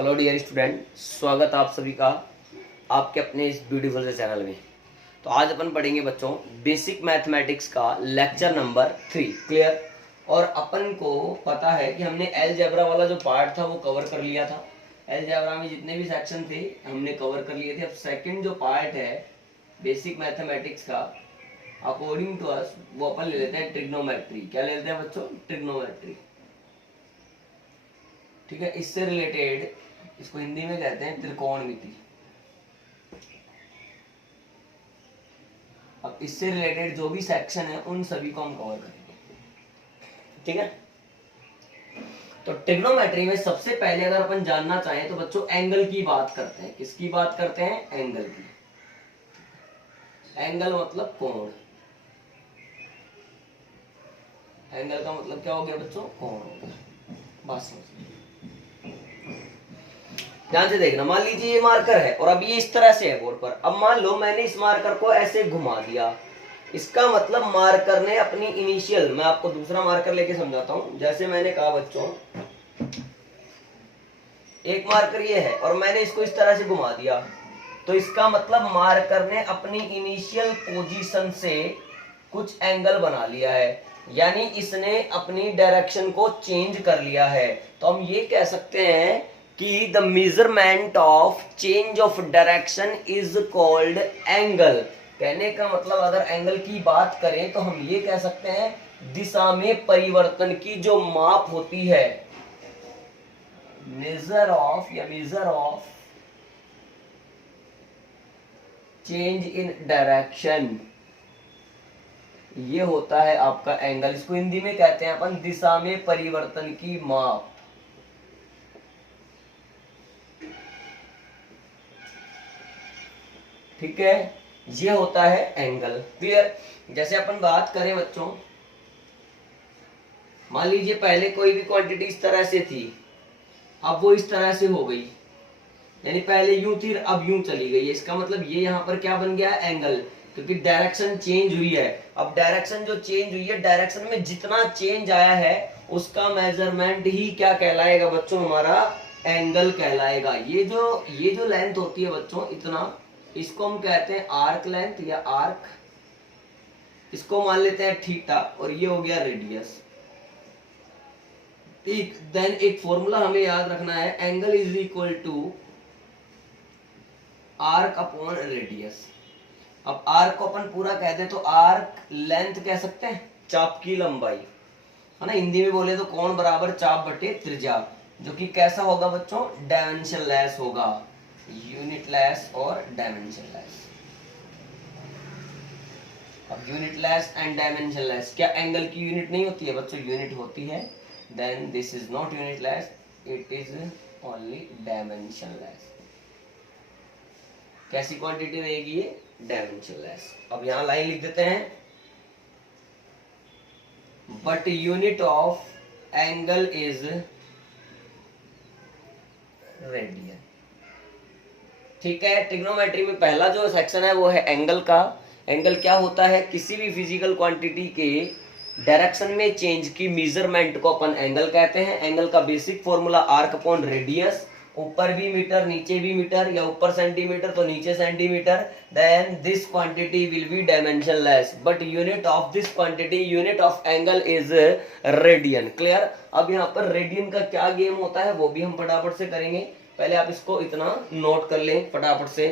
Hello dear student, स्वागत आप सभी का आपके अपने इस ब्यूटीफुल से चैनल में। तो आज अपन पढ़ेंगे बच्चों बेसिक मैथमेटिक्स का लेक्चर नंबर 3। क्लियर। और अपन को पता है कि हमने अलजेब्रा वाला जो पार्ट था वो कवर कर लिया था। अलजेब्रा में जितने भी सेक्शन थे हमने कवर कर लिए थे। अब सेकंड जो पार्ट है बेसिक मैथमेटिक्स का, अकॉर्डिंग टू अस, वो अपन ले लेते हैं ट्रिग्नोमेट्री। क्या ले लेते हैं बच्चों? ट्रिग्नोमेट्री। ठीक है, इससे रिलेटेड इसको हिंदी में कहते हैं त्रिकोणमिति। अब इससे रिलेटेड जो भी सेक्शन है उन सभी को हम कवर करेंगे। ठीक है, तो ट्रिग्नोमेट्री में सबसे पहले अगर अपन जानना चाहें तो बच्चों एंगल की बात करते हैं। किसकी बात करते हैं? एंगल की। एंगल मतलब कोण। एंगल का मतलब क्या हो गया बच्चों? कोण हो गया। बात समझ ध्यान से देखना। मान लीजिए ये मार्कर है और अब ये इस तरह से है बोर्ड पर। अब मान लो मैंने इस मार्कर को ऐसे घुमा दिया, इसका मतलब मार्कर ने अपनी इनिशियल, मैं आपको दूसरा मार्कर लेके समझाता हूं। जैसे मैंने कहा बच्चों, एक मार्कर ये है और मैंने इसको इस तरह से घुमा दिया, तो इसका मतलब मार्कर ने अपनी इनिशियल पोजीशन से कुछ एंगल बना लिया है, यानी इसने अपनी डायरेक्शन को चेंज कर लिया है। तो हम ये कह सकते हैं कि the measurement of change of direction is called angle. कहने का मतलब अगर एंगल की बात करें तो हम ये कह सकते हैं दिशा में परिवर्तन की जो माप होती है, measure of change in direction, ये होता है आपका एंगल। इसको हिंदी में कहते हैं अपन दिशा में परिवर्तन की माप। ठीक है, ये होता है एंगल। क्लियर। जैसे अपन बात करें बच्चों, मान लीजिए पहले कोई भी क्वांटिटी इस तरह से थी, अब वो इस तरह से हो गई, यानी पहले यूं थी अब यूं चली गई। इसका मतलब ये यहाँ पर क्या बन गया? एंगल, क्योंकि डायरेक्शन चेंज हुई है। अब डायरेक्शन जो चेंज हुई है, डायरेक्शन में जितना चेंज आया है उसका मेजरमेंट ही क्या कहलाएगा बच्चों? हमारा एंगल कहलाएगा। ये जो लेंथ होती है बच्चों, इतना, इसको हम कहते हैं आर्क लेंथ या आर्क। इसको मान लेते हैं थीटा और ये हो गया रेडियस। ठीक, देन एक फॉर्मूला हमें याद रखना है, angle is equal to arc upon radius. अब आर्क को अपन पूरा कह दे तो आर्क लेंथ कह सकते हैं, चाप की लंबाई, है ना। हिंदी में बोले तो कोण बराबर चाप बटे त्रिज्या, जो कि कैसा होगा बच्चों? डायमेंशनलेस होगा, यूनिटलेस और डायमेंशनलेस। अब यूनिटलेस एंड डायमेंशनलेस, क्या एंगल की यूनिट नहीं होती है बच्चों? यूनिट होती है। Then this is not unitless, it is only dimensionless. कैसी क्वांटिटी रहेगी ये? डायमेंशनलेस। अब यहां लाइन लिख देते हैं, but unit of angle is radian. ठीक है, ट्रिग्नोमेट्री में पहला जो सेक्शन है वो है एंगल का। एंगल क्या होता है? किसी भी फिजिकल क्वांटिटी के डायरेक्शन में चेंज की मेजरमेंट को अपन एंगल कहते हैं। एंगल का basic formula arc upon radius, ऊपर भी मीटर नीचे भी मीटर, या ऊपर सेंटीमीटर तो नीचे centimetre. Then this quantity will be dimensionless, but unit of this quantity, unit of angle is radian. Clear. अब यहाँ पर रेडियन का क्या गेम होता है वो भी हम फटाफट से करेंगे। पहले आप इसको इतना नोट कर लें फटाफट से।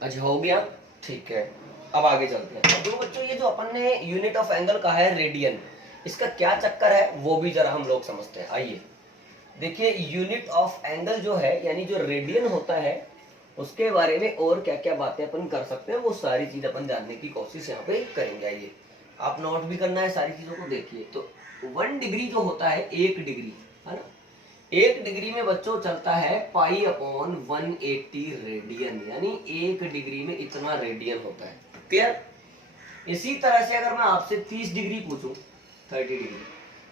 अच्छा, हो गया। ठीक है, अब आगे चलते हैं। तो बच्चों ये जो अपन ने यूनिट ऑफ एंगल कहा है रेडियन, इसका क्या चक्कर है वो भी जरा हम लोग समझते हैं। आइए देखिए, यूनिट ऑफ एंगल जो है, यानी जो रेडियन होता है, उसके बारे में और क्या क्या बातें अपन कर सकते हैं वो सारी चीज अपन जानने की कोशिश यहाँ पे करेंगे। आइए, आप नोट भी करना है सारी चीजों को। देखिए, तो 1 डिग्री जो होता है, 1 डिग्री, है ना, 1 डिग्री में बच्चों चलता है पाई अपॉन 180 रेडियन, यानी 1 डिग्री में इतना रेडियन होता है। क्लियर। इसी तरह से अगर मैं आपसे 30 डिग्री पूछूं, 30 डिग्री,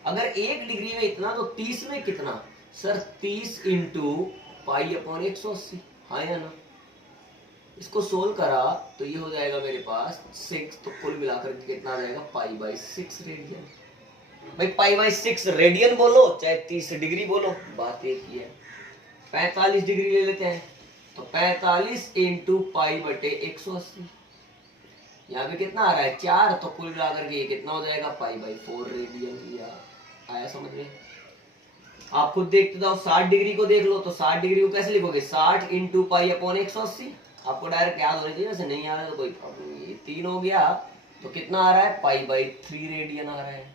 अगर 1 डिग्री में इतना तो 30 में कितना? सर 30 इंटू पाई अपॉन 180, हाँ या ना। इसको सोल्व करा तो ये हो जाएगा मेरे पास 6, तो कुल मिलाकर कितना आ जाएगा? Pi by 6 radian. भाई π/6 रेडियन बोलो चाहे 30 डिग्री बोलो, बात एक ही है। 45 डिग्री ले लेते हैं, तो 45 इंटू π/180। यहाँ पे कितना आ रहा है 4, तो कुल मिलाकर के ये कितना हो जाएगा π/4 रेडियन। या आया समझ में? आप खुद देखते जाओ, 60 डिग्री को देख लो, तो 60 डिग्री को कैसे लिखोगे 60 इंटू π/180। आपको डायरेक्ट याद होना चाहिए, वैसे नहीं आ रहा है तो कोई प्रॉब्लम नहीं। 3 हो गया, तो कितना आ रहा है π/3 रेडियन आ रहा है।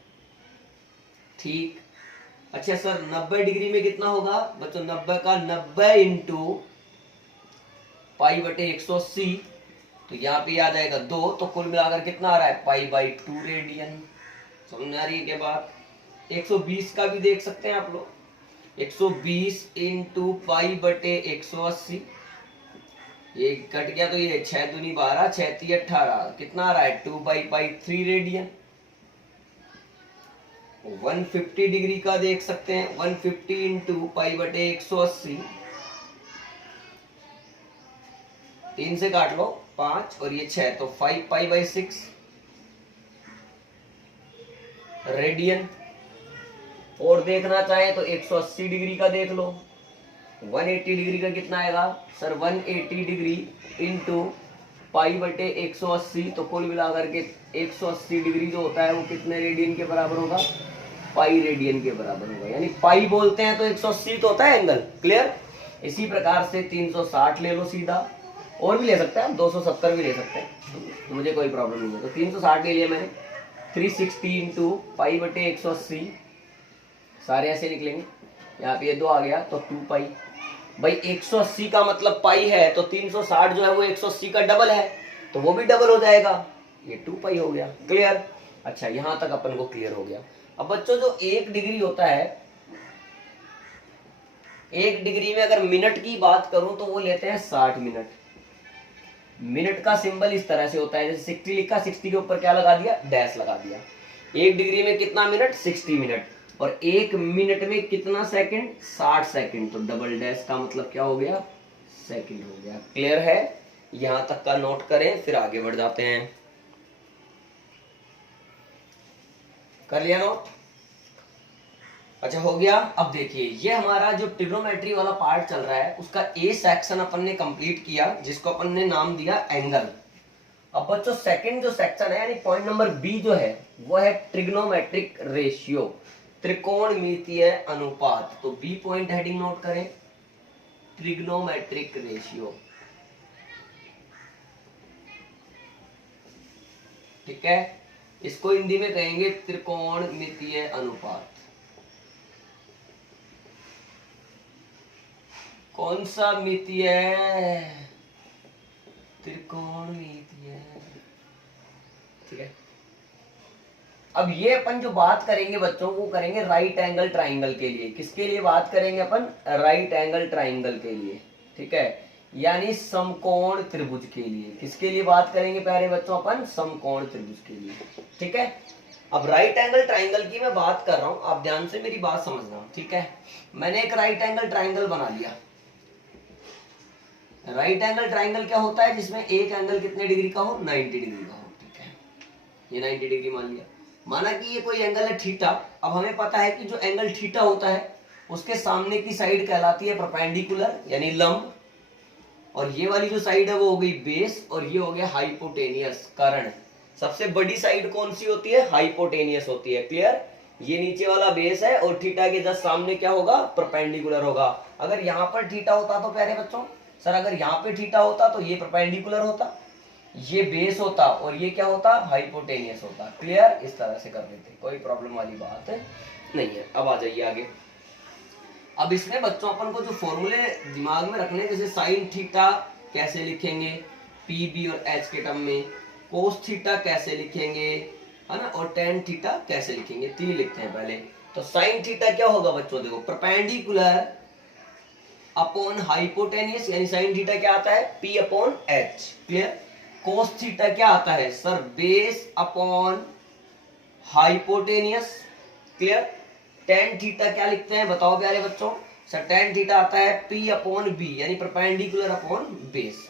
ठीक। अच्छा सर 90 डिग्री में कितना होगा बच्चों? 90 का 90 इंटू π/180, तो यहाँ पे आ जाएगा 2, तो कुल मिलाकर कितना आ रहा है π/2 रेडियन। समझ में आ रही है क्या बात? 120 का भी देख सकते हैं आप लोग, 120 इंटू π/180, ये कट गया तो ये 6 दूनी 12, 6 3 18, कितना आ रहा है 2π/3 रेडियन। 150 डिग्री का देख सकते हैं, 150 इंटू π/180, 3 से काट लो 5 और ये 6, तो 5π/6 रेडियन। और देखना चाहे तो 180 डिग्री का देख लो, 180 डिग्री का कितना आएगा सर? 180 डिग्री इंटू π/180, तो कुल मिलाकर के 180 डिग्री जो होता है वो कितने रेडियन के बराबर होगा? पाई रेडियन के बराबर होगा। यानी पाई बोलते हैं तो 180 तो होता है एंगल। क्लियर? इसी प्रकार से 360 ले लो सीधा, और भी ले सकते हैं 270 भी ले सकते हैं, तो मुझे कोई प्रॉब्लम नहीं है। तो 360 ले लिया मैंने, 360 इंटू π/180, सारे ऐसे निकलेंगे। यहाँ पे ये 2 आ गया तो 2 पाई। भाई 180 का मतलब पाई है, तो 360 जो है वो 180 का डबल है, तो वो भी डबल हो जाएगा, ये 2 पाई हो गया। क्लियर? अच्छा यहां तक अपन को क्लियर हो गया। अब बच्चों जो 1 डिग्री होता है, 1 डिग्री में अगर मिनट की बात करूं तो वो लेते हैं 60 मिनट। मिनट का सिंबल इस तरह से होता है, जैसे 60 लिखा, 60 के ऊपर क्या लगा दिया? डैश लगा दिया। 1 डिग्री में कितना मिनट? 60 मिनट। और 1 मिनट में कितना सेकंड? 60 सेकंड। तो डबल डैश का मतलब क्या हो गया? सेकंड हो गया। क्लियर है? यहां तक का नोट करें, फिर आगे बढ़ जाते हैं। कर लिया नोट? अच्छा हो गया। अब देखिए ये हमारा जो ट्रिग्नोमेट्री वाला पार्ट चल रहा है उसका ए सेक्शन अपन ने कंप्लीट किया, जिसको अपन ने नाम दिया एंगल। अब बच्चों सेकंड जो सेक्शन है यानी पॉइंट नंबर बी जो है वो है ट्रिग्नोमेट्रिक रेशियो, त्रिकोणमितीय अनुपात। तो बी पॉइंट हेडिंग नोट करें, ट्रिग्नोमेट्रिक रेशियो। ठीक है, इसको हिंदी में कहेंगे त्रिकोणमितीय अनुपात। कौन सा मितीय? त्रिकोणमितीय। ठीक है, अब ये अपन जो बात करेंगे बच्चों वो करेंगे राइट एंगल ट्राइंगल के लिए। किसके लिए बात करेंगे अपन? राइट एंगल ट्राइंगल के लिए। ठीक है, यानी समकोण त्रिभुज के लिए। किसके लिए बात करेंगे प्यारे बच्चों? अपन समकोण त्रिभुज के लिए। ठीक है, अब राइट एंगल ट्राइंगल की मैं बात कर रहा हूं, आप ध्यान से मेरी बात समझना। ठीक है, मैंने एक राइट एंगल ट्राइंगल बना लिया। राइट एंगल ट्राइंगल क्या होता है? जिसमें एक एंगल कितने डिग्री का हो? 90 डिग्री का हो। ठीक है, ये 90 डिग्री मान लिया। माना कि ये कोई एंगल है थीटा। अब हमें पता है कि जो एंगल थीटा होता है उसके सामने की साइड कहलाती है परपेंडिकुलर यानी लंब, और ये वाली जो साइड है वो हो गई बेस, और ये हो गया हाइपोटेनियस कर्ण। सबसे बड़ी साइड कौन सी होती है? हाइपोटेनियस होती है। क्लियर? ये नीचे वाला बेस है और थीटा के जस्ट सामने क्या होगा? परपेंडिकुलर होगा। अगर यहाँ पर थीटा होता तो प्यारे बच्चों, सर अगर यहाँ पे थीटा होता तो ये परपेंडिकुलर होता, ये बेस होता, और ये क्या होता? हाइपोटेनियस होता। क्लियर? इस तरह से कर लेते, कोई प्रॉब्लम वाली बात नहीं है। अब आ जाइए आगे। अब इसमें बच्चों अपन को जो फॉर्मूले दिमाग में रखने, जैसे साइन थीटा कैसे लिखेंगे पी बी और एच के टर्म में, कोस थीटा कैसे लिखेंगे, है ना, और टेन थीटा कैसे लिखेंगे। 3 लिखते हैं पहले। तो साइन थीटा क्या होगा बच्चों? देखो परपेंडिकुलर अपॉन हाइपोटेनियस, यानी साइन थीटा क्या आता है? P upon H. Clear? Cos theta क्या आता है sir? Base upon hypotenuse. Clear? Tan theta क्या लिखते हैं बताओ प्यारे बच्चों? सर टेन थीटा आता है पी अपॉन बी, यानी परपेंडिकुलर अपॉन बेस।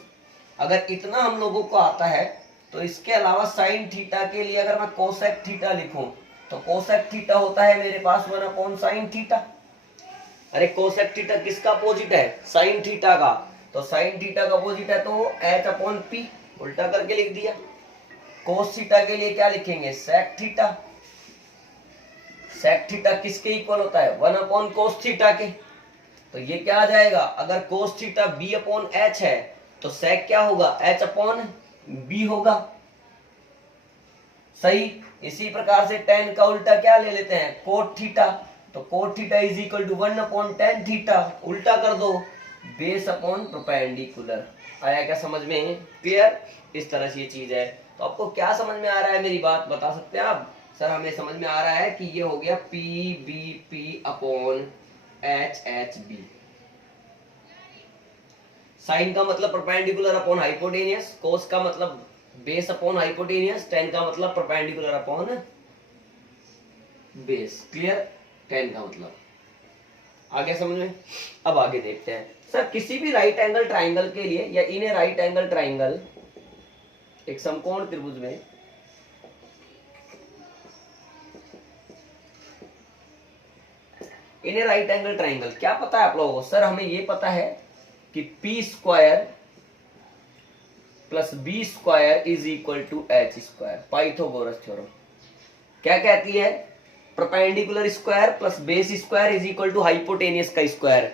अगर इतना हम लोगों को आता है तो इसके अलावा साइन थीटा के लिए अगर मैं कोसेक थीटा लिखूं तो कोसेक थीटा होता है मेरे पास 1 अपॉन साइन थीटा। अरे कोसेक थीटा किसका अपोजिट है? साइन थीटा का। तो साइन थीटा का अपोजिट है तो h अपॉन पी, उल्टा करके लिख दिया। कोस थीटा के लिए क्या लिखेंगे? Sec theta. सेक थीटा किसके इक्वल होता है? 1 अपॉन कोस थीटा के। तो ये क्या आ जाएगा? अगर cos theta b upon h है तो सेक क्या होगा? h अपॉन b होगा। सही। इसी प्रकार से tan का उल्टा क्या ले लेते हैं? Cot theta. तो cot theta is equal to 1 upon tan theta, उल्टा कर दो, बेस अपॉन परपेंडिकुलर। आया क्या समझ में? क्लियर? इस तरह से ये चीज है। तो आपको क्या समझ में आ रहा है मेरी बात बता सकते हैं आप? सर हमें समझ में आ रहा है कि ये हो गया P B P upon H H B. Sine का मतलब परपेंडिकुलर अपॉन हाइपोटेनियस, कोस का मतलब बेस अपॉन हाइपोटेनियस, टेन का मतलब perpendicular upon base. Clear? Ten का मतलब आ गया समझ में? अब आगे देखते हैं। सर किसी भी राइट एंगल ट्राइंगल के लिए या इन ए राइट एंगल ट्राइंगल, एक समकोण त्रिभुज में इन ए राइट एंगल ट्राइंगल क्या पता है आप लोगों को? सर हमें ये पता है कि P square plus B square is equal to H square, Pythagoras theorem. क्या कहती है? Perpendicular square plus base square is equal to hypotenuse का स्क्वायर,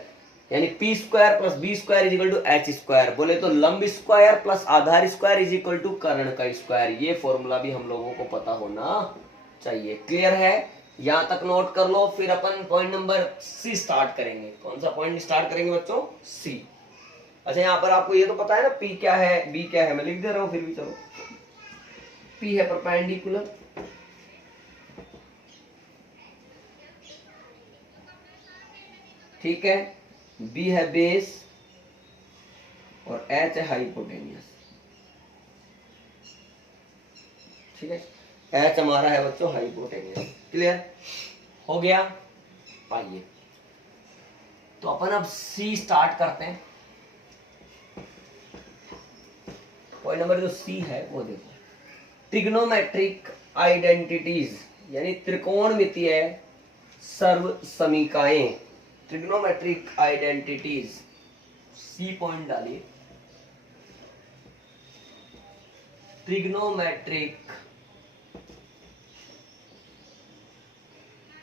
यानी P square plus B square is equal to H square. बोले तो लंब square plus आधार square is equal to कर्ण का स्क्वायर। ये फॉर्मूला भी हम लोगों को पता होना चाहिए। क्लियर है? यहां तक नोट कर लो, फिर अपन पॉइंट नंबर सी स्टार्ट करेंगे। कौन सा पॉइंट स्टार्ट करेंगे बच्चों? सी। अच्छा यहाँ पर आपको ये तो पता है ना पी क्या है बी क्या है, मैं लिख दे रहा हूं फिर भी चलो। पी है परपेंडिकुलर, ठीक है, बी है बेस और एच है हाइपोटेनियस। ठीक है, एच हमारा है बच्चों हाइपोटेनियस। क्लियर हो गया? आइए तो अपन अब सी स्टार्ट करते हैं। पॉइंट नंबर जो सी है वो देखो, ट्रिग्नोमेट्रिक आइडेंटिटीज यानी त्रिकोणमितीय सर्व समीकाएं। ट्रिग्नोमेट्रिक आइडेंटिटीज, सी पॉइंट डालिए। ट्रिग्नोमेट्रिक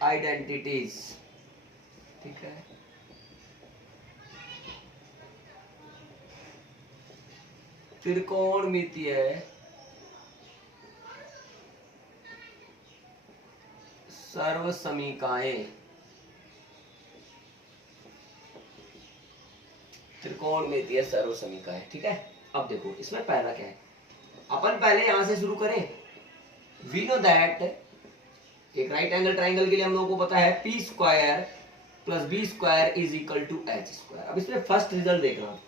आइडेंटिटीज, ठीक है, त्रिकोणमितीय सर्व समीकाएं। त्रिकोणमितीय सर्व समीकाएं, ठीक है। अब देखो इसमें पहला क्या है, अपन पहले यहां से शुरू करें। वी नो दैट एक राइट एंगल ट्राइंगल के लिए हम लोगों को पता है P square plus B square is equal to H square. अब इसमें फर्स्ट रिजल्ट देखना।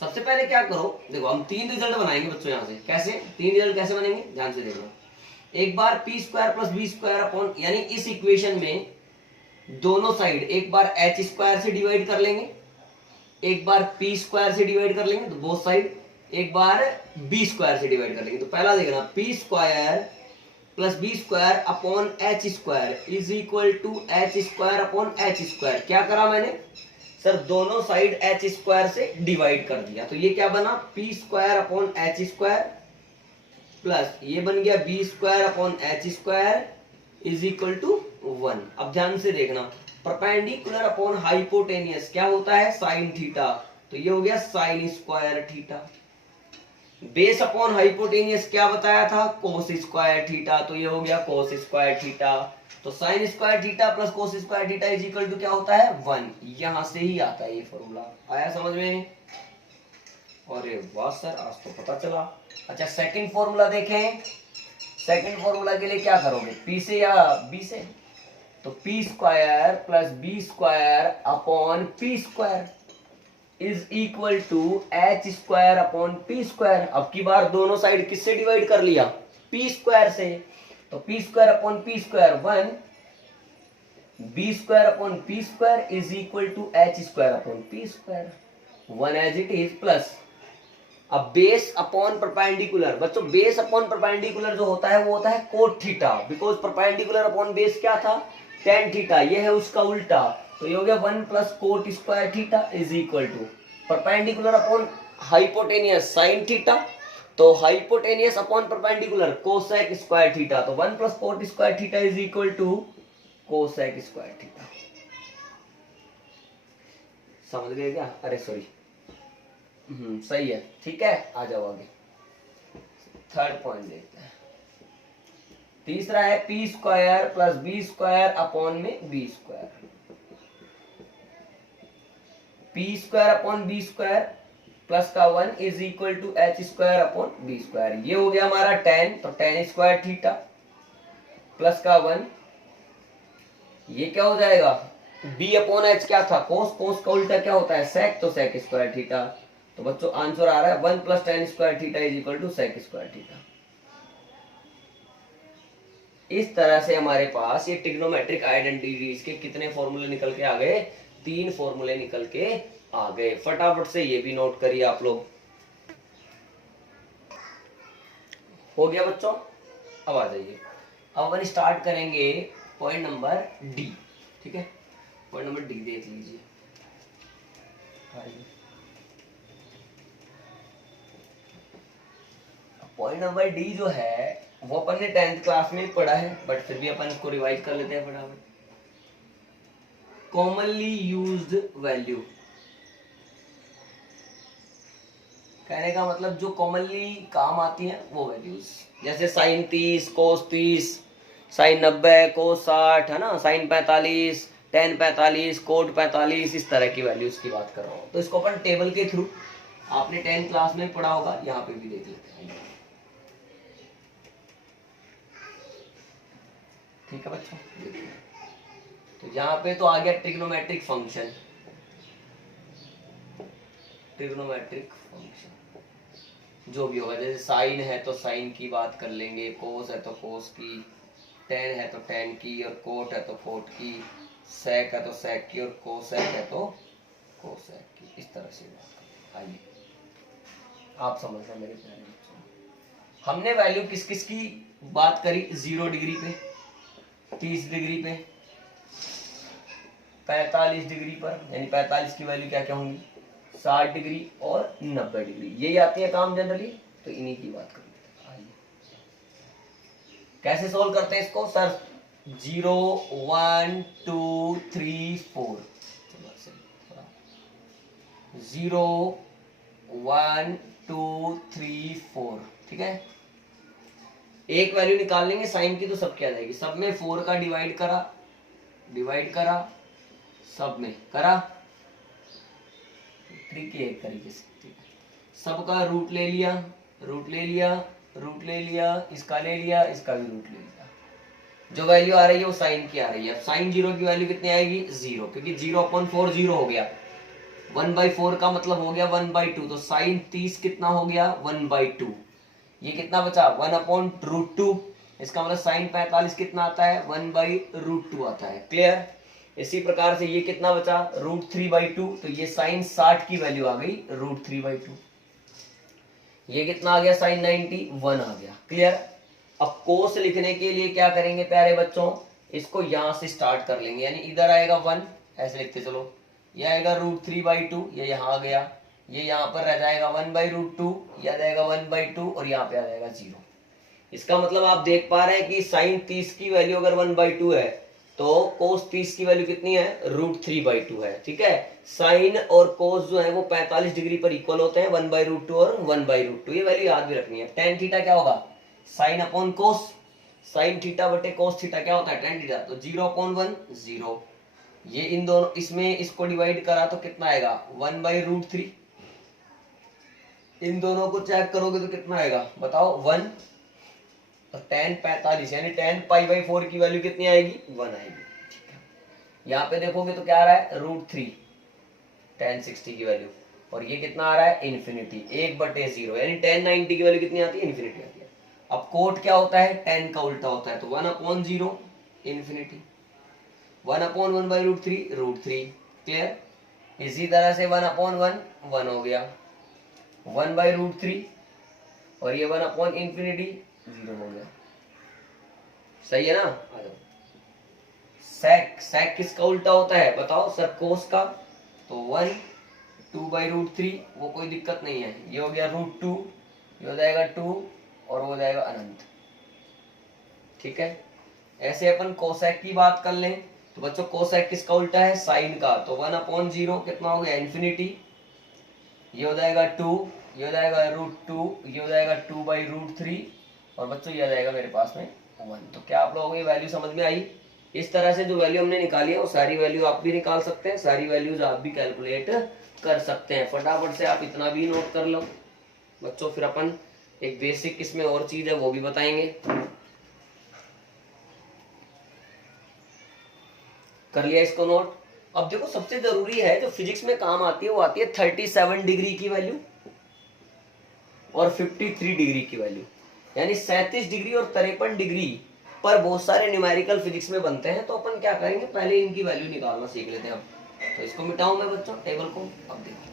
सबसे पहले क्या करो, देखो हम तीन रिजल्ट बनाएंगे बच्चों यहां से। कैसे तीन रिजल्ट कैसे बनेंगे ध्यान से देखना। एक बार P square plus B square upon, यानी इस इक्वेशन में दोनों साइड एक बार एच स्क्वायर से डिवाइड कर लेंगे, एक बार पी स्क्वायर से डिवाइड कर लेंगे, तो बोथ साइड एक बार बी स्क्वायर से डिवाइड कर लेंगे। तो पहला देखना P square plus B square upon H square is equal to H square upon H square. क्या करा मैंने सर? दोनों साइड एच स्क्वायर से डिवाइड कर दिया, तो ये क्या बना? P square upon H square plus ये बन गया B square upon H square is equal to 1। अब ध्यान से देखना, परपेंडिकुलर अपॉन हाइपोटेनियस क्या होता है? Sine theta. तो ये हो गया sine square theta. Base upon hypotenuse क्या बताया था? Cos square theta. तो ये हो गया कोस स्क्वायर थीटा। तो sine square theta plus cos square theta is equal to क्या होता है? 1। यहां से ही आता है ये फॉर्मूला। आया समझ में? अरे वाह सर, आज तो पता चला। अच्छा सेकंड फॉर्मूला देखें। सेकंड फॉर्मूला के लिए क्या करोगे? पी से या बी से? तो P square plus B square upon P square is equal to H square upon P square. अब की बार दोनों साइड किससे डिवाइड कर लिया? पी स्क्वायर से। तो P square upon P square 1, B square upon P square is equal to H square upon P square, 1 as it is plus अब base upon perpendicular, बच्चों बेस अपॉन परपेंडिकुलर जो होता है वो होता है cot theta, because perpendicular upon base क्या था, टेन थीटा, ये है उसका उल्टा, तो ये हो गया 1 plus cot square theta is equal to perpendicular upon hypotenuse sine theta, तो hypotenuse upon perpendicular cosec square theta, तो 1 plus cot square theta is equal to cosec square theta. समझ गए क्या? अरे सॉरी, सही है, ठीक है, आ जाओ आगे। थर्ड पॉइंट देखते हैं। तीसरा है P square plus B square upon में B square, P square upon B square plus का 1 is equal to H square upon B square, ये हो गया हमारा टेन, तो टेन स्क्वायर थीटा प्लस का 1, ये क्या हो जाएगा, बी अपॉन एच क्या था, कोस, कोस का उल्टा क्या होता है सेक, तो सेक स्क्वायर थीटा, तो बच्चों आंसर आ रहा है 1 plus tan square theta is equal to sec square theta. इस तरह से हमारे पास ये ट्रिग्नोमेट्रिक आइडेंटिटीज के कितने फॉर्मूले निकल के आ गए, 3 फॉर्मूले निकल के आ गए। फटाफट से ये भी नोट करिए आप लोग। हो गया बच्चों? अब आ जाइए, अब अपन स्टार्ट करेंगे पॉइंट नंबर डी, ठीक है, पॉइंट नंबर डी देख लीजिए। पॉइंट नंबर डी जो है वो अपन ने 10th क्लास में पढ़ा है, बट फिर भी अपन इसको रिवाइज कर लेते हैं फटाफट। कॉमनली यूज्ड वैल्यू, कहने का मतलब जो कॉमनली काम आती है वो वैल्यूज, जैसे साइन 30, कोस 30, साइन 90, कोस 60, है ना, साइन 45, टेन 45, कोट 45, इस तरह की वैल्यूज की बात कर रहा हूँ। तो इसको अपन टेबल के थ्रू, आपने 10th क्लास में पढ़ा होगा, यहाँ पे भी देख लेते हैं, ठीक है बच्चों। तो यहाँ पे तो आ गया ट्रिग्नोमेट्रिक फंक्शन, ट्रिग्नोमेट्रिक फंक्शन जो भी होगा, जैसे साइन है तो साइन की बात कर लेंगे, कोस है तो कोस की, टेन है तो टेन की, और कोट है तो कोट की, सेक है तो सेक की, और कोसेक है तो कोसेक की, इस तरह से बात। आइए आप समझ रहे मेरे प्यारे बच्चों, हमने वैल्यू किस किस की बात करी, 0 डिग्री पे, 30 डिग्री पे, 45 डिग्री पर, यानी 45 की वैल्यू क्या क्या होंगी, 60 डिग्री और 90 डिग्री, यही आती है काम जनरली, तो इन्हीं की बात करेंगे। आइए कैसे सोल्व करते हैं इसको सर, 0 1 2 3 4, 0 1 2 3 4, ठीक है, एक वैल्यू निकाल लेंगे साइन की तो सब क्या आ जाएगी, सब में 4 का डिवाइड करा, सब में करा, ट्रिकी एक तरीके से, सबका रूट ले लिया, इसका ले लिया, इसका भी रूट ले लिया, जो वैल्यू आ रही है वो साइन की आ रही है। अब साइन 0 की वैल्यू कितनी आएगी, 0, क्योंकि 0/4 0 हो गया, 1/4 का मतलब हो गया 1/2, तो साइन 30 कितना हो गया, 1/2, ये कितना बचा 1/√2, इसका मतलब साइन 45 कितना आता है, 1/√2 आता है। क्लियर? इसी प्रकार से ये कितना बचा, √3/2, तो ये साइन 60 की वैल्यू आ गई √3/2, ये कितना आ गया, साइन 90, 1 आ गया। क्लियर? अब कोस लिखने के लिए क्या करेंगे प्यारे बच्चों, इसको यहां से स्टार्ट कर लेंगे, यानी इधर आएगा 1, ऐसे लिखते चलो, ये आएगा √3/2, ये यहाँ आ गया, ये यहाँ पर रह जाएगा 1/√2, यह आ जाएगा 1/2, और यहाँ पे आ जाएगा 0। इसका मतलब आप देख पा रहे हैं कि साइन 30 की वैल्यू अगर 1/2 है तो कोस 30 की वैल्यू कितनी है, √3/2 है। ठीक है, साइन और कोस जो है वो 45 डिग्री पर इक्वल होते हैं, 1/√2 और 1/√2, ये वैल्यू याद भी रखनी है। टेन थीटा क्या होगा, साइन अपॉन कोस, साइन थीटा बटे कोस थीटा क्या होता है, टेन थीटा, तो 0/1 0, ये इन दोनों, इसमें इसको डिवाइड करा तो कितना आएगा 1/√3, इन दोनों को चेक करोगे तो कितना आएगा बताओ 1, तो tan 45 यानी tan π/4 की वैल्यू कितनी आएगी, 1 आएगी। यहाँ पे देखोगे तो क्या आ रहा है √3 tan 60 की वैल्यू, और ये कितना आ रहा है इन्फिनिटी 1/0, यानी tan 90 की वैल्यू कितनी आती है, इन्फिनिटी आती है। अब कोट क्या होता है, tan का उल्टा होता है, तो 1/0 इन्फिनिटी, 1/1/√3 √3। क्लियर? इसी तरह से 1/1 1 हो गया, 1/√3 और ये 1/∞ 0 हो गया। सही है ना? आ जाओ। सेक किसका उल्टा होता है बताओ सर? कोस का। तो 1 2/√3 वो कोई दिक्कत नहीं है, ये हो गया √2, ये हो जाएगा 2 और वो हो जाएगा अनंत। ठीक है, ऐसे अपन कोसेक की बात कर लें तो बच्चों कोसेक किसका उल्टा है? साइन का। तो 1/0 कितना हो गया? इन्फिनिटी। ये हो जाएगा 2, ये हो जाएगा √2, ये हो जाएगा 2/√3 और बच्चों ये आ जाएगा मेरे पास में 1। तो क्या आप लोगों को ये वैल्यू समझ में आई? इस तरह से जो वैल्यू हमने निकाली है वो सारी वैल्यू आप भी निकाल सकते हैं, सारी वैल्यूज आप भी कैलकुलेट कर सकते हैं। फटाफट से आप इतना भी नोट कर लो बच्चों, फिर अपन एक बेसिक इसमें और चीज है वो भी बताएंगे। कर लिया इसको नोट? अब देखो सबसे जरूरी है जो फिजिक्स में काम आती है वो आती है 37 डिग्री की वैल्यू और 53 डिग्री की वैल्यू, यानी 37 डिग्री और 53 डिग्री पर बहुत सारे न्यूमेरिकल फिजिक्स में बनते हैं। तो अपन क्या करेंगे, पहले इनकी वैल्यू निकालना सीख लेते हैं। अब तो इसको मिटाऊं मैं बच्चों टेबल को। अब देखो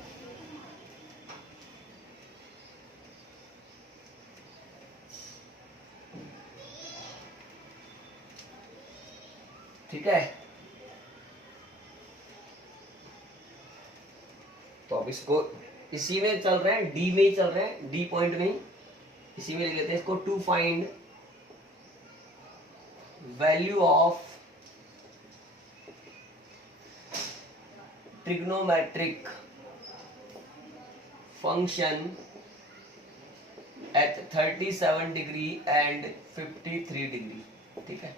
ठीक है, तो अब इसको इसी में चल रहे हैं, डी में ही चल रहे हैं, डी पॉइंट में ही इसी में लिख लेते हैं इसको। To find value of trigonometric function at 37 degree and 53 degree. ठीक है,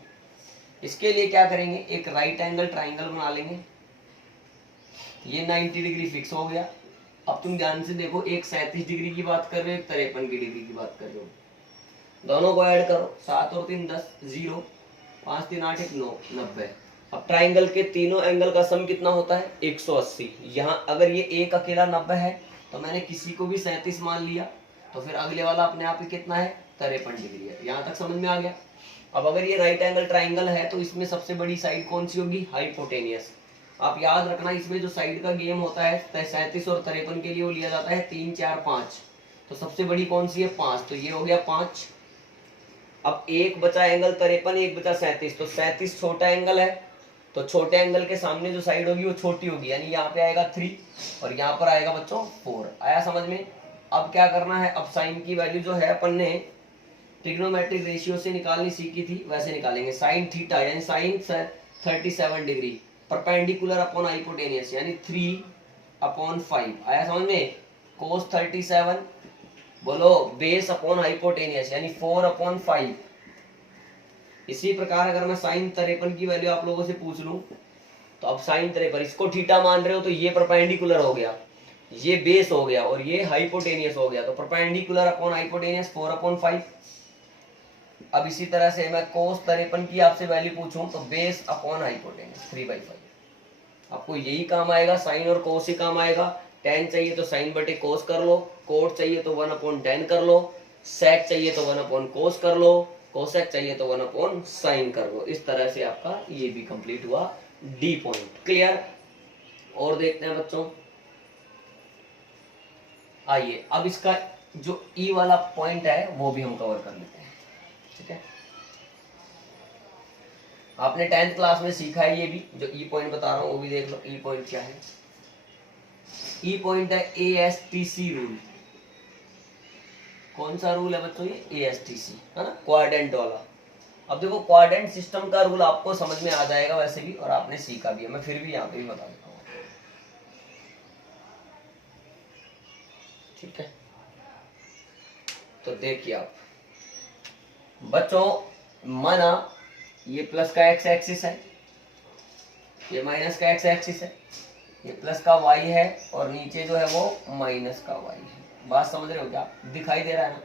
इसके लिए क्या करेंगे, एक राइट एंगल ट्राइंगल बना लेंगे। ये 90 डिग्री फिक्स हो गया। अब तुम ध्यान से देखो, एक 37 डिग्री की बात कर रहे हो, एक 53 की डिग्री की बात कर रहे हो, दोनों को ऐड करो। 7 और 3 10, 0, 5 3 8 1 9, 90। अब ट्राइंगल के तीनों एंगल का सम कितना होता है? 180। यहाँ अगर ये एक अकेला 90 है तो मैंने किसी को भी 37 मान लिया, तो फिर अगले वाला अपने आप ही कितना है? 53 डिग्री है। यहाँ तक समझ में आ गया? अब अगर ये राइट एंगल ट्राइंगल है तो इसमें सबसे बड़ी साइड कौन सी होगी? हाइपोटेनियस। आप याद रखना, इसमें जो साइड का गेम होता है 37 और 53 के लिए वो लिया जाता है 3 4 5। तो सबसे बड़ी कौन सी है? 5। तो ये हो गया 5। अब एक बचा एंगल 53, एक बचा 37। तो 37 छोटा एंगल है, तो छोटे एंगल के सामने जो साइड होगी वो छोटी होगी, यानी यहाँ पे आएगा 3 और यहाँ पर आएगा बच्चों 4। आया समझ में? अब क्या करना है, अब साइन की वैल्यू जो है अपन ने ट्रिग्नोमेट्रिक रेशियो से निकालनी सीखी थी, वैसे निकालेंगे। साइन थीटा यानी sine 37 degree perpendicular upon hypotenuse यानी 3/5। आया समझ में? कोस 37 बोलो बेस अपॉन हाइपोटेनियस यानी 4/5। इसी प्रकार अगर मैं साइन 53 की वैल्यू आप लोगों से पूछ लूं, तो अब साइन 53 इसको थीटा मान रहे हो तो ये परपेंडिकुलर हो गया, ये बेस हो गया और ये हाइपोटेनियस हो गया। तो परपेंडिकुलर अपॉन हाइपोटेनियस 4/5। अब इसी तरह से मैं कोस 53 की आपसे वैल्यू पूछूं तो बेस अपॉन हाइपोटेनियस 3/5। आपको यही काम आएगा, साइन और कोस ही काम आएगा। टेन चाहिए तो साइन बटे कोस कर लो, कोट चाहिए तो 1/10 कर लो, सेक चाहिए तो 1/कोस कर लो, कोसेक चाहिए तो 1/साइन कर लो। इस तरह से आपका ये भी कंप्लीट हुआ डी पॉइंट। क्लियर? और देखते हैं बच्चों, आइए अब इसका जो ई वाला पॉइंट है वो भी हम कवर कर लेते हैं। ठीक है, आपने 10th क्लास में सीखा है ये भी, जो ई पॉइंट बता रहा हूं वो भी देख लो। ई पॉइंट क्या है? ई पॉइंट है ASTC रूल। कौन सा रूल है बच्चों? ये ASTC है ना, क्वाड्रेंट वाला। अब देखो क्वाड्रेंट सिस्टम का रूल आपको समझ में आ जाएगा वैसे भी, और आपने सीखा भी है, मैं फिर भी यहाँ पे भी बता देता हूँ। ठीक है, तो देखिए आप बच्चों, माना ये प्लस का x एक्सिस है, ये माइनस का x एक्सिस है, ये प्लस का y है और नीचे जो है वो माइनस का y है। बात समझ रहे हो क्या? दिखाई दे रहा है ना?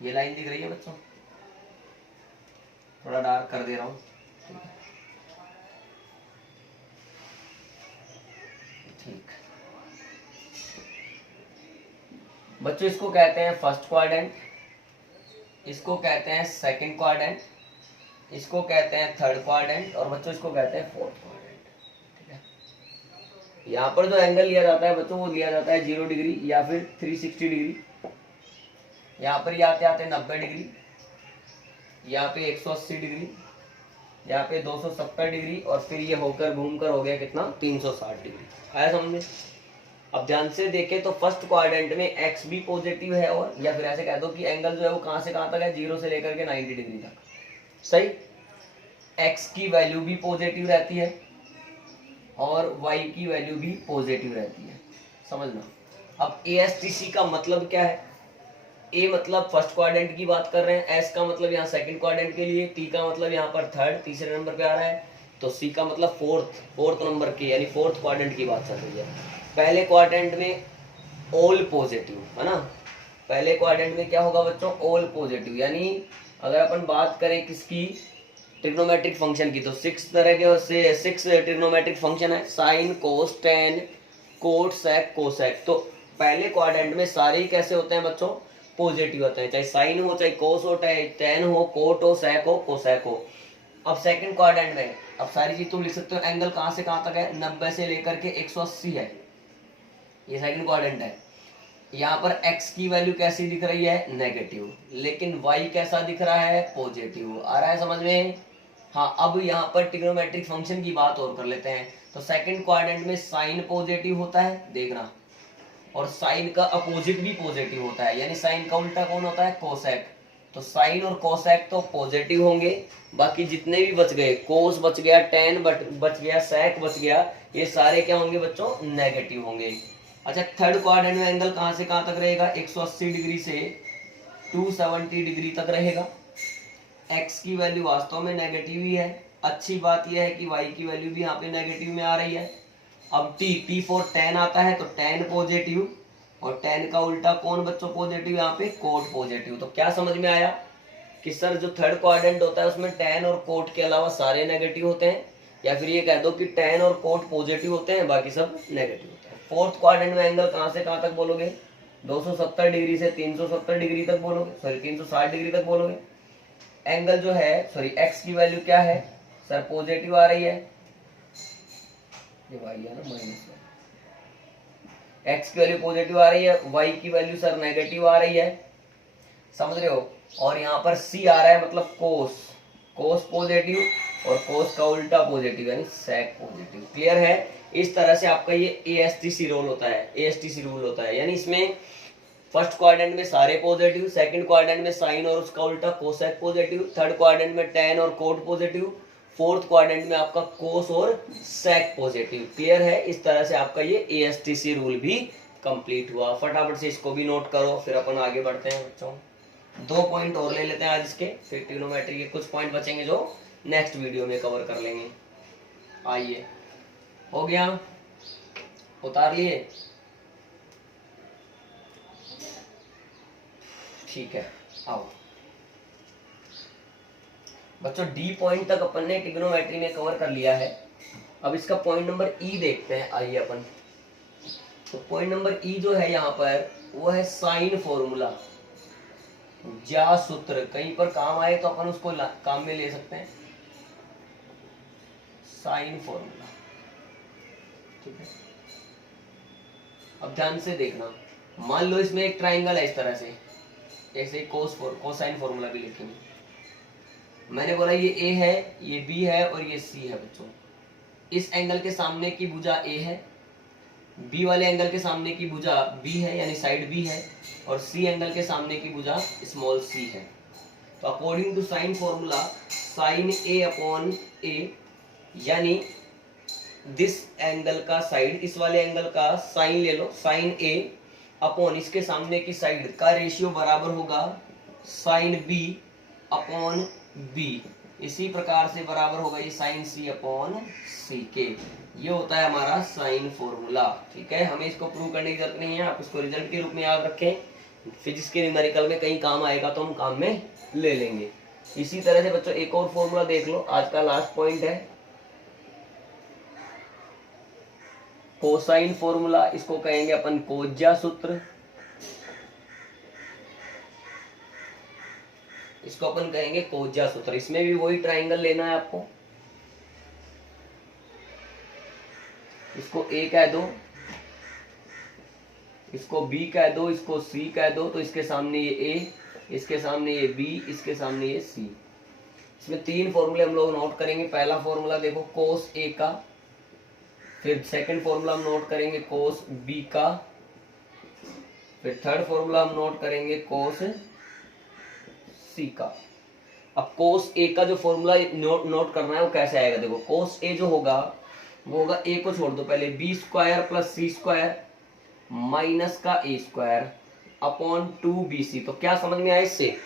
ये लाइन दिख रही है बच्चों? थोड़ा डार्क कर दे रहा हूं। ठीक बच्चों, इसको कहते हैं फर्स्ट क्वाड्रेंट, इसको कहते हैं सेकंड क्वाड्रेंट, इसको कहते हैं थर्ड क्वाड्रेंट और बच्चों इसको कहते हैं फोर्थ क्वाड्रेंट। ठीक है, यहाँ पर जो एंगल लिया जाता है बच्चों वो लिया जाता है 0 डिग्री या फिर 360 डिग्री। यहाँ पर ये आते आते 90 डिग्री, यहाँ पे 180 डिग्री, यहाँ पे 270 डिग्री, और फिर ये होकर घूमकर हो गया कितना 360 डिग्री। आया समझ में? अब ध्यान से देखें तो फर्स्ट क्वाड्रेंट में एक्स भी पॉजिटिव है, और या फिर ऐसे कह दो कि एंगल जो है वो कहां से कहां तक है, 0 से लेकर के 90 डिग्री तक। सही। एक्स की वैल्यू भी पॉजिटिव रहती है और वाई की वैल्यू भी पॉजिटिव रहती है, समझना। अब ASTC का मतलब क्या है? ए मतलब फर्स्ट क्वाड्रेंट की बात कर रहे हैं, एस का मतलब यहाँ सेकंड क्वाड्रेंट के लिए, टी का मतलब यहाँ पर थर्ड तीसरे नंबर पे आ रहा है, तो सी का मतलब फोर्थ नंबर की यानी फोर्थ क्वाड्रेंट की बात चल रही है। पहले क्वाड्रेंट में ऑल पॉजिटिव है ना, पहले क्वाड्रेंट में क्या होगा बच्चों, ऑल पॉजिटिव। यानी अगर अपन बात करें किसकी, ट्रिग्नोमेट्रिक फंक्शन की, तो 6 तरह के से 6 ट्रिग्नोमेट्रिक फंक्शन है, sine cos tan cot sec cosec. तो पहले क्वाड्रेंट में सारे ही कैसे होते हैं बच्चों, पॉजिटिव होते हैं, चाहे साइन हो चाहे कोस हो चाहे टेन हो कोट हो सेक हो कोसेक हो। अब सेकंड क्वाड्रेंट में अब सारी चीज तुम लिख सकते हो, एंगल कहां से कहां तक है, 90 से लेकर के 180 है, ये सेकंड क्वाड्रेंट है। यहाँ पर x की वैल्यू कैसी दिख रही है, नेगेटिव, लेकिन y कैसा दिख रहा है, पॉजिटिव। आ रहा है समझ में? हाँ, अब यहाँ पर ट्रिग्नोमेट्रिक फंक्शन की बात और कर लेते हैं। तो सेकंड क्वाड्रेंट में साइन पॉजिटिव होता है, देखना, और साइन का अपोजिट भी पॉजिटिव होता है, यानी साइन का उल्टा कौन होता है, कोसेक। तो साइन और कोसेक तो पॉजिटिव होंगे, बाकी जितने भी बच गए, कोस बच गया, टेन बच गया, सेक बच गया, ये सारे क्या होंगे बच्चों, नेगेटिव होंगे। अच्छा, थर्ड क्वाड्रेंट में एंगल कहां से कहां तक रहेगा, 180 डिग्री से 270 डिग्री तक रहेगा। एक्स की वैल्यू वास्तव में नेगेटिव ही है। अच्छी बात यह है कि वाई की वैल्यू भी यहाँ पे नेगेटिव में आ रही है। अब टी फॉर टेन आता है, तो टेन पॉजिटिव, और टेन का उल्टा कौन बच्चों, पॉजिटिव, यहाँ पे कोट पॉजिटिव। तो क्या समझ में आया कि सर जो थर्ड क्वाड्रेंट होता है उसमें टेन और कोट के अलावा सारे नेगेटिव होते हैं, या फिर ये कह दो कि टेन और कोट पॉजिटिव होते हैं, बाकी सब नेगेटिव होते हैं। फोर्थ क्वाड्रेंट में एंगल कहां से कहां तक बोलोगे, 270 डिग्री से 370 डिग्री तक बोलोगे, सॉरी 360 डिग्री तक बोलोगे। एंगल जो है, सॉरी एक्स की वैल्यू क्या है सर, पॉजिटिव आ रही है, ये वाई है ना माइनस, एक्स की वैल्यू पॉजिटिव आ रही है, वाई की वैल्यू सर नेगेटिव आ रही है, समझ रहे हो। और यहाँ पर सी आ रहा है, मतलब कोस, कोस पॉजिटिव, और कोस का उल्टा पॉजिटिव यानी सेक पॉजिटिव। क्लियर है? इस तरह से आपका ये ASTC रूल होता है, ASTC रूल होता है। यानी इसमें फर्स्ट क्वाड्रेंट में सारे पॉजिटिव, सेकंड क्वाड्रेंट में साइन और उसका उल्टा कोसेक पॉजिटिव, थर्ड क्वाड्रेंट में टेन और कोट पॉजिटिव, फोर्थ क्वाड्रेंट में आपका कोस और सेक पॉजिटिव। क्लियर है? इस तरह से आपका ये ASTC रूल भी कंप्लीट हुआ। फटाफट से इसको भी नोट करो, फिर अपन आगे बढ़ते हैं बच्चों। 2 पॉइंट और ले लेते हैं आज इसके, फिर ट्रिग्नोमेट्री के कुछ पॉइंट बचेंगे जो नेक्स्ट वीडियो में कवर कर लेंगे। आइए, हो गया, उतार लिए, ठीक है। आओ बच्चों, डी पॉइंट तक अपन ने ट्रिग्नोमेट्री में कवर कर लिया है। अब इसका पॉइंट नंबर ई देखते हैं, आइए अपन। तो पॉइंट नंबर ई जो है यहाँ पर वो है साइन फॉर्मूला, ज्या सूत्र। कहीं पर काम आए तो अपन उसको काम में ले सकते हैं, साइन फॉर्मूला, ठीक है। अब ध्यान से देखना, मान लो इसमें एक ट्राइंगल है इस तरह से, ऐसे कोसाइन फॉर्मूला भी लिखेंगे। मैंने बोला ये ए है, ये बी है और ये सी है बच्चों। इस एंगल के सामने की भुजा ए है, बी वाले एंगल के सामने की भुजा बी है यानी साइड बी है, और सी एंगल के सामने की भुजा स्मॉल सी है। तो according to sine formula, sine A upon A यानी दिस एंगल का साइड, इस वाले एंगल का साइन ले लो, साइन ए अपॉन इसके सामने की साइड का रेशियो बराबर होगा साइन बी अपॉन बी। इसी प्रकार से बराबर होगा ये साइन सी अपॉन सी के। ये होता है हमारा साइन फॉर्मूला, ठीक है। हमें इसको प्रूव करने की जरूरत नहीं है, आप इसको रिजल्ट के रूप में याद रखें। फिजिक्स के न्यूमेरिकल में कहीं काम आएगा तो हम काम में ले लेंगे। इसी तरह से बच्चों एक और फॉर्मूला देख लो, आज का लास्ट पॉइंट है कोसाइन फॉर्मूला। इसको कहेंगे अपन कोज्या सूत्र, इसको अपन कहेंगे कोज्या सूत्र। इसमें भी वही ट्राइंगल लेना है आपको, इसको इसको A कह दो, इसको B कह दो, इसको C कह दो, तो इसके सामने ये A, इसके सामने ये B, इसके सामने ये C। इसमें 3 फॉर्मूले हम लोग नोट करेंगे। पहला फॉर्मूला देखो कोस A का, फिर सेकंड फॉर्मूला हम नोट करेंगे कोस B का, फिर थर्ड फॉर्मूला हम नोट करेंगे कोस C का। अब कोस A का जो फॉर्मूला नोट करना है वो कैसे आएगा, देखो कोस A जो होगा वो होगा, A को छोड़ दो पहले, B square plus C square minus का A स्क्वायर अपॉन 2BC। तो क्या समझ में आया इससे,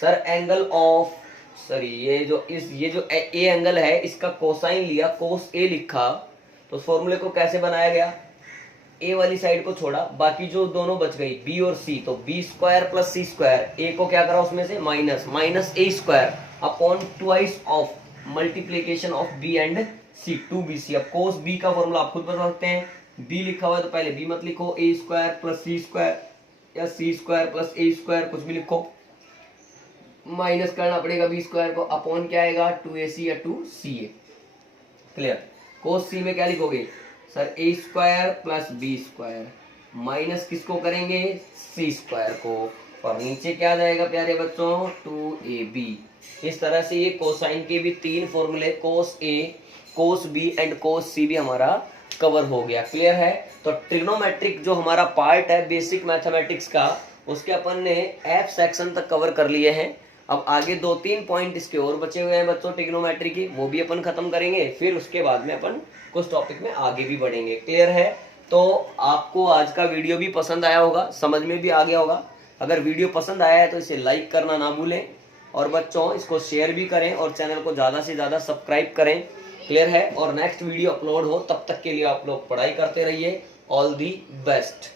सर एंगल ऑफ, सॉरी ये जो A एंगल है इसका कोसाइन लिया, कोस A लिखा, तो फॉर्मूले को कैसे बनाया गया, A वाली साइड को छोड़ा, बाकी जो दोनों बच गई B और C, तो B square plus C square, A को क्या करा उसमें से minus A square upon twice of multiplication of B and C 2BC। अब कोस B का फॉर्मूला आप खुद बता सकते हैं, B लिखा हुआ है तो पहले B मत लिखो, A square plus C square या C square plus A square कुछ भी लिखो, माइनस करना पड़ेगा B स्क्वायर को, अपॉन क्या आएगा 2AC या 2CA। क्लियर। कोस C में क्या लिखोगे sir, A square plus B square minus किसको करेंगे, C स्क्वायर को, और नीचे क्या आ जाएगा प्यारे बच्चों 2AB। इस तरह से ये कोसाइन के भी 3 फॉर्मूले कोस A, cos B and cos C भी हमारा कवर हो गया। क्लियर है। तो ट्रिग्नोमेट्रिक जो हमारा पार्ट है बेसिक मैथमेटिक्स का, उसके अपन ने F सेक्शन तक कवर कर लिए हैं। अब आगे 2-3 पॉइंट इसके और बचे हुए हैं बच्चों ट्रिग्नोमेट्री के, वो भी अपन खत्म करेंगे, फिर उसके बाद में अपन कुछ टॉपिक में आगे भी बढ़ेंगे। क्लियर है। तो आपको आज का वीडियो भी पसंद आया होगा, समझ में भी आ गया होगा। अगर वीडियो पसंद आया है तो इसे लाइक करना ना भूलें, और बच्चों इसको शेयर भी करें और चैनल को ज़्यादा से ज़्यादा सब्सक्राइब करें। क्लियर है। और नेक्स्ट वीडियो अपलोड हो तब तक के लिए आप लोग पढ़ाई करते रहिए। All the best.